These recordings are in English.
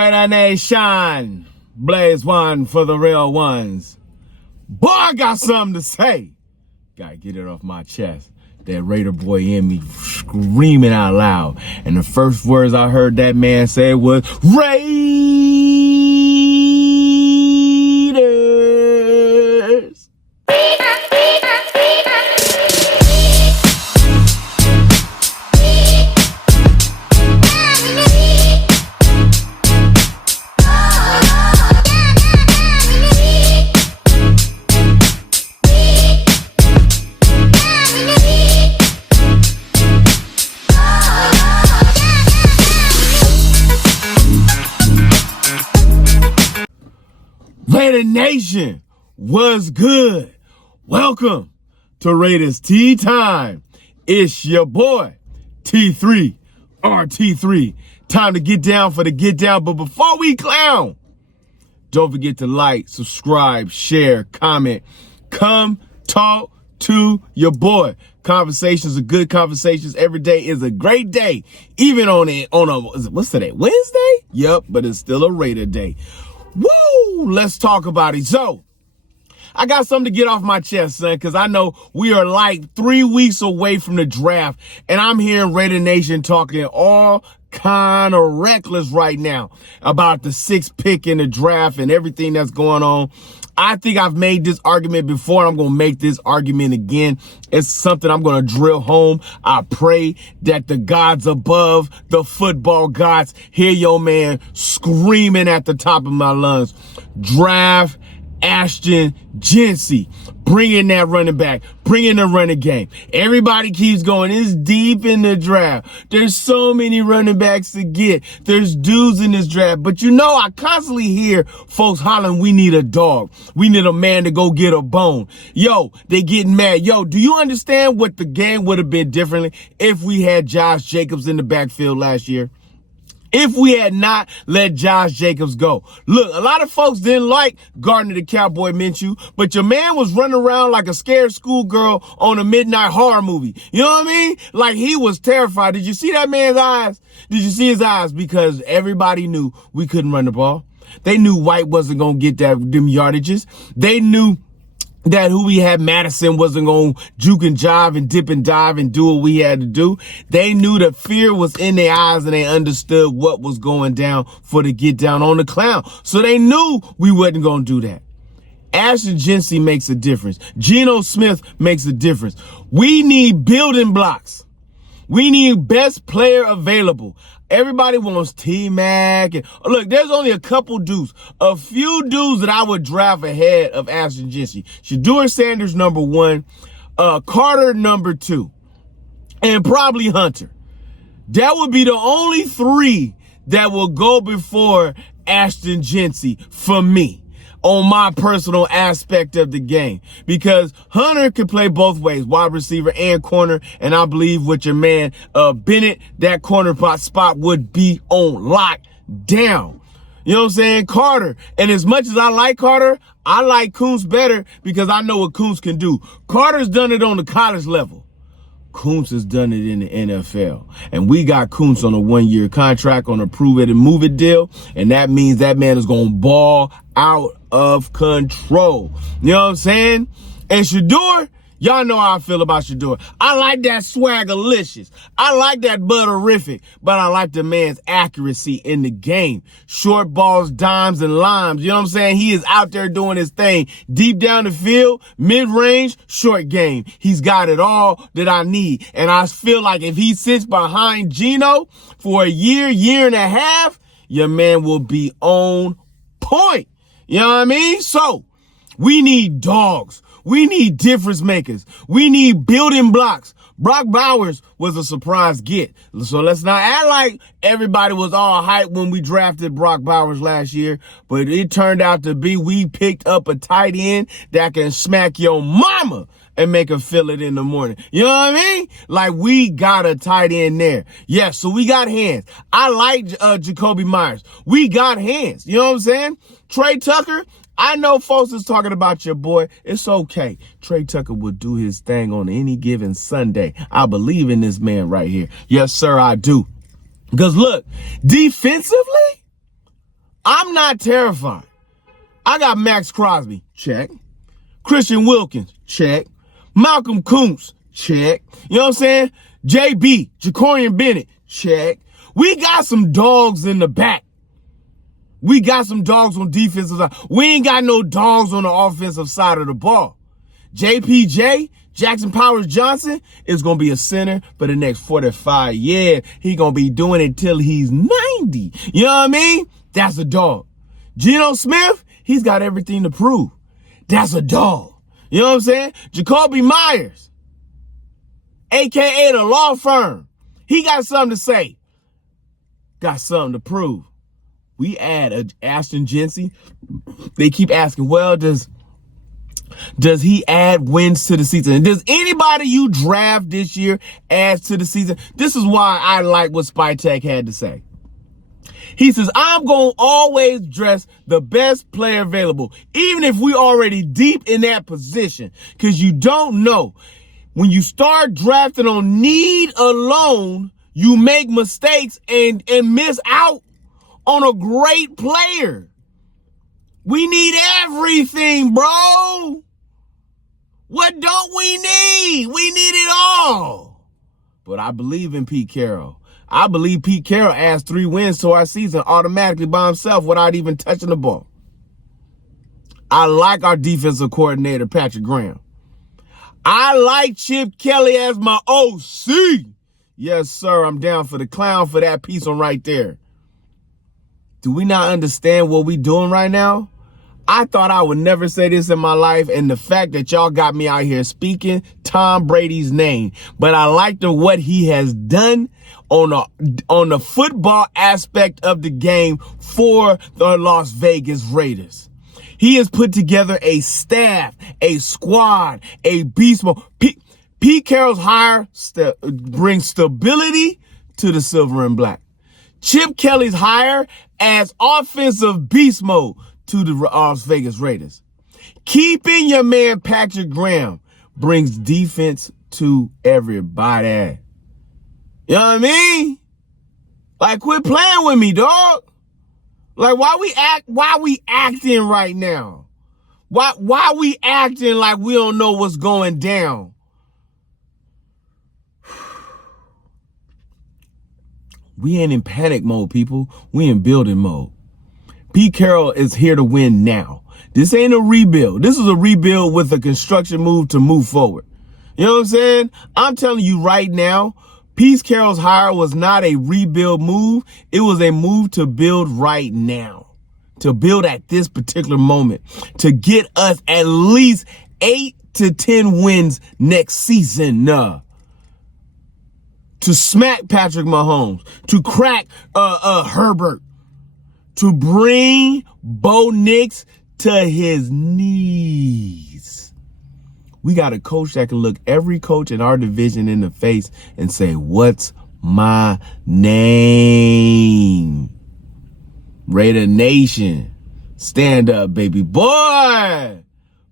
Raider Nation, blaze one for the real ones. Boy, I got something to say. Gotta get it off my chest. That Raider boy in me screaming out loud. And the first words I heard that man say was, Raiders. Raider Nation, what's good? Welcome to Raiders Tea Time. It's your boy, T3, RT3. Time to get down for the get down. But before we clown, don't forget to like, subscribe, share, comment. Come talk to your boy. Conversations are good conversations. Every day is a great day. Even on a what's today? Wednesday? Yep, but it's still a Raider day. Woo! Let's talk about it. So, I got something to get off my chest, son, because I know we are like 3 weeks away from the draft, and I'm hearing Raider Nation talking all kind of reckless right now about the 6th pick in the draft and everything that's going on. I think I've made this argument before, and I'm going to make this argument again. It's something I'm going to drill home. I pray that the gods above, the football gods, hear your man screaming at the top of my lungs. Draft Ashton Jeanty. Bring in that running back. Bring in the running game. Everybody keeps going. It's deep in the draft. There's so many running backs to get. There's dudes in this draft. But you know, I constantly hear folks hollering, we need a dog. We need a man to go get a bone. Yo, they getting mad. Yo, do you understand what the game would have been differently if we had Josh Jacobs in the backfield last year? If we had not let Josh Jacobs go. Look, a lot of folks didn't like Gardner the Cowboy Minshew, but your man was running around like a scared schoolgirl on a midnight horror movie. You know what I mean? Like, he was terrified. Did you see that man's eyes? Did you see his eyes? Because everybody knew we couldn't run the ball. They knew White wasn't going to get them yardages. They knew that who we had, Madison, wasn't going to juke and jive and dip and dive and do what we had to do. They knew the fear was in their eyes, and they understood what was going down for the get down on the clown. So they knew we wasn't going to do that. Ashton Jeanty makes a difference. Geno Smith makes a difference. We need building blocks. We need best player available. Everybody wants T-Mac. Look, there's only a couple dudes, a few dudes that I would draft ahead of Ashton Jeanty. Shedeur Sanders, number 1, Carter, number 2, and probably Hunter. That would be the only 3 that will go before Ashton Jeanty for me on my personal aspect of the game, because Hunter can play both ways, wide receiver and corner. And I believe with your man, Bennett, that corner spot would be on lockdown. You know what I'm saying? Carter. And as much as I like Carter, I like Kuntz better because I know what Kuntz can do. Carter's done it on the college level. Kuntz has done it in the NFL. And we got Kuntz on a 1-year contract on a prove it and move it deal. And that means that man is going to ball out of control. You know what I'm saying? And Shedeur, y'all know how I feel about Shedeur. I like that swaggerlicious. I like that butterific. But I like the man's accuracy in the game. Short balls, dimes, and limes. You know what I'm saying? He is out there doing his thing. Deep down the field, mid-range, short game. He's got it all that I need. And I feel like if he sits behind Geno for a year, year and a half, your man will be on point. You know what I mean? So, we need dogs. We need difference makers. We need building blocks. Brock Bowers was a surprise get. So let's not act like everybody was all hyped when we drafted Brock Bowers last year. But it turned out to be we picked up a tight end that can smack your mama and make her feel it in the morning. You know what I mean? Like, we got a tight end there. Yes, so we got hands. I like Jacoby Myers. We got hands. You know what I'm saying? Trey Tucker, I know folks is talking about your boy. It's okay. Trey Tucker will do his thing on any given Sunday. I believe in this man right here. Yes, sir, I do. Because look, defensively, I'm not terrified. I got Max Crosby, check. Christian Wilkins, check. Malcolm Kuntz, check. You know what I'm saying? JB, Jacorian Bennett, check. We got some dogs in the back. We got some dogs on defensive side. We ain't got no dogs on the offensive side of the ball. JPJ, Jackson Powers Johnson, is going to be a center for the next 45 years. He going to be doing it till he's 90. You know what I mean? That's a dog. Geno Smith, he's got everything to prove. That's a dog. You know what I'm saying? Jacoby Myers, a.k.a. the law firm, he got something to say. Got something to prove. We add Ashton Jeanty. They keep asking, well, does he add wins to the season? And does anybody you draft this year add to the season? This is why I like what Spytek had to say. He says, I'm going to always dress the best player available, even if we already deep in that position, because you don't know. When you start drafting on need alone, you make mistakes and miss out on a great player. We need everything, bro. What don't we need? We need it all. But I believe in Pete Carroll. I believe Pete Carroll adds 3 wins to our season automatically by himself without even touching the ball. I like our defensive coordinator, Patrick Graham. I like Chip Kelly as my OC. Yes, sir. I'm down for the clown for that piece on right there. Do we not understand what we doing right now? I thought I would never say this in my life, and the fact that y'all got me out here speaking Tom Brady's name, but I like what he has done on the football aspect of the game for the Las Vegas Raiders. He has put together a staff, a squad, a beast mode. Pete Carroll's hire brings stability to the silver and black. Chip Kelly's hire adds offensive beast mode to the Las Vegas Raiders. Keeping your man Patrick Graham brings defense to everybody. You know what I mean? Like, quit playing with me, dog. Like, why we acting right now? Why we acting like we don't know what's going down? We ain't in panic mode, people. We in building mode. Pete Carroll is here to win now. This ain't a rebuild. This is a rebuild with a construction move to move forward. You know what I'm saying? I'm telling you right now, Pete Carroll's hire was not a rebuild move. It was a move to build right now. To build at this particular moment. To get us at least 8 to 10 wins next season. To smack Patrick Mahomes. To crack Herbert. To bring Bo Nix to his knees. We got a coach that can look every coach in our division in the face and say, what's my name? Raider Nation. Stand up, baby boy.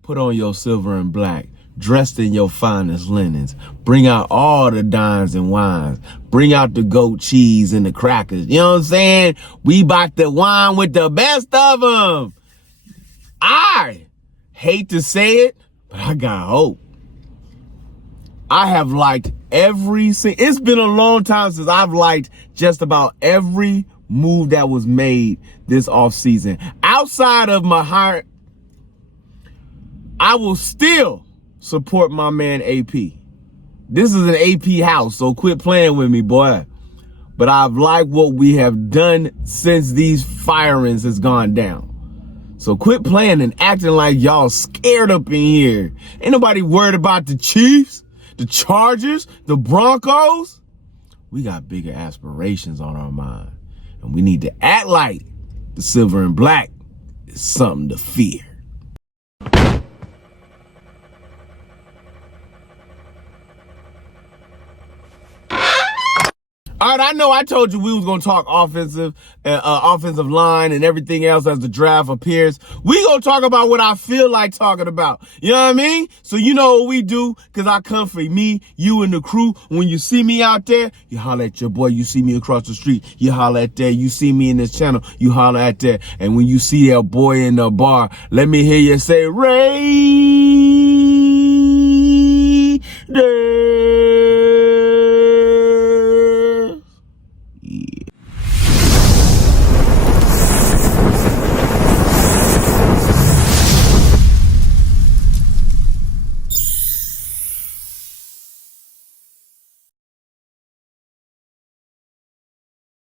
Put on your silver and black. Dressed in your finest linens. Bring out all the dimes and wines. Bring out the goat cheese and the crackers. You know what I'm saying? We about to wine with the best of them. I hate to say it, but I got hope. I have liked it's been a long time since I've liked just about every move that was made this offseason. Outside of my hire, I will still support my man AP. This is an AP house, so quit playing with me, boy. But I've liked what we have done since these firings has gone down. So quit playing and acting like y'all scared up in here. Ain't nobody worried about the Chiefs, the Chargers, the Broncos. We got bigger aspirations on our mind. And we need to act like the silver and black is something to fear. All Crowd, I know I told you we was going to talk offensive line and everything else as the draft appears. We going to talk about what I feel like talking about. You know what I mean? So you know what we do, because I come for me, you, and the crew. When you see me out there, you holler at your boy. You see me across the street, you holler at that. You see me in this channel, you holler at that. And when you see that boy in the bar, let me hear you say, Ray.